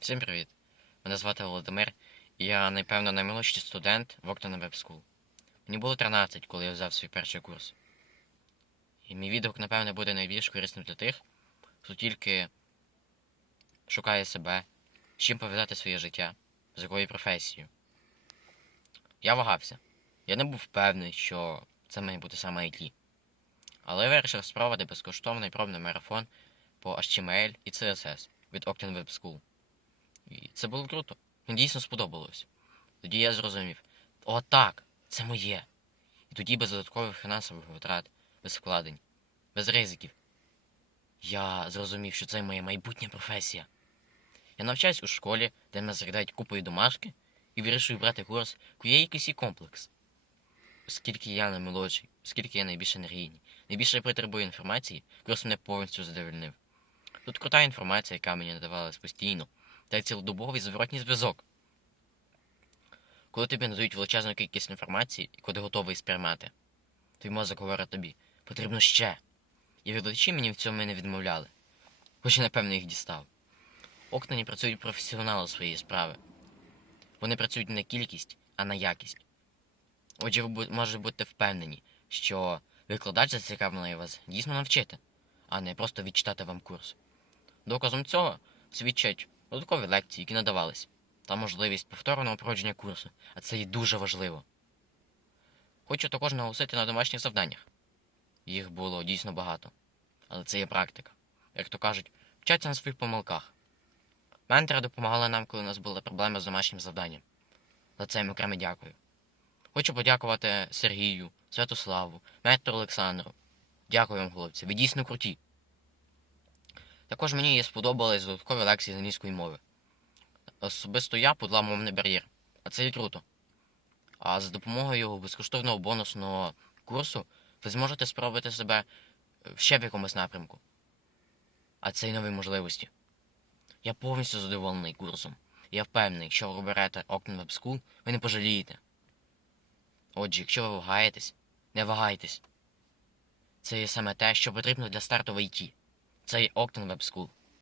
Всім привіт! Мене звати Володимир, і я, напевно, наймолодший студент в Octane Web School. Мені було 13, коли я взяв свій перший курс. І мій відгук, напевне, буде найбільш корисним для тих, хто тільки шукає себе, з чим пов'язати своє життя, з якою професією. Я вагався. Я не був впевнений, що це має бути саме IT. Але я вирішив спробувати безкоштовний пробний марафон по HTML і CSS від Octane Web School. І це було круто. Мені дійсно сподобалось. Тоді я зрозумів: о, так, це моє. І тоді без додаткових фінансових витрат, без вкладень, без ризиків. Я зрозумів, що це моя майбутня професія. Я навчаюсь у школі, де мене заглядають купою домашки, і вирішую брати курс QA комплекс. Оскільки я наймолодший, оскільки я найбільш енергійний, найбільше потребую інформації, курс мене повністю задовольнив. Тут крута інформація, яка мені надавалась постійно, та й цілодобовий зворотній зв'язок. Коли тобі надають величезну кількість інформації і коли готовий сприймати, твій мозок говорить тобі, потрібно ще. І викладачі мені в цьому не відмовляли, хоч я, напевно, їх дістав. Окнані працюють професіонали своєї справи. Вони працюють не на кількість, а на якість. Отже, ви можете бути впевнені, що викладач зацікавлений вас дійсно навчити, а не просто відчитати вам курс. Доказом цього свідчать додаткові лекції, які надавались, та можливість повторного проходження курсу, а це є дуже важливо. Хочу також наголосити на домашніх завданнях. Їх було дійсно багато, але це є практика. Як то кажуть, вчаться на своїх помилках. Ментори допомагали нам, коли у нас були проблеми з домашнім завданням. За це їм окремо дякую. Хочу подякувати Сергію, Святославу, ментору Олександру. Дякую вам, хлопці, ви дійсно круті. Також мені сподобались додаткові лекції з англійської мови. Особисто я подолав мовний бар'єр, а це і круто. А за допомогою безкоштовного бонусного курсу ви зможете спробувати себе ще в якомусь напрямку. А це й нові можливості. Я повністю задоволений курсом. Я впевнений, якщо ви оберете Octane Web School, ви не пожалієте. Отже, якщо ви вагаєтесь, не вагайтесь. Це є саме те, що потрібно для старту в IT. Це є Octane Web School.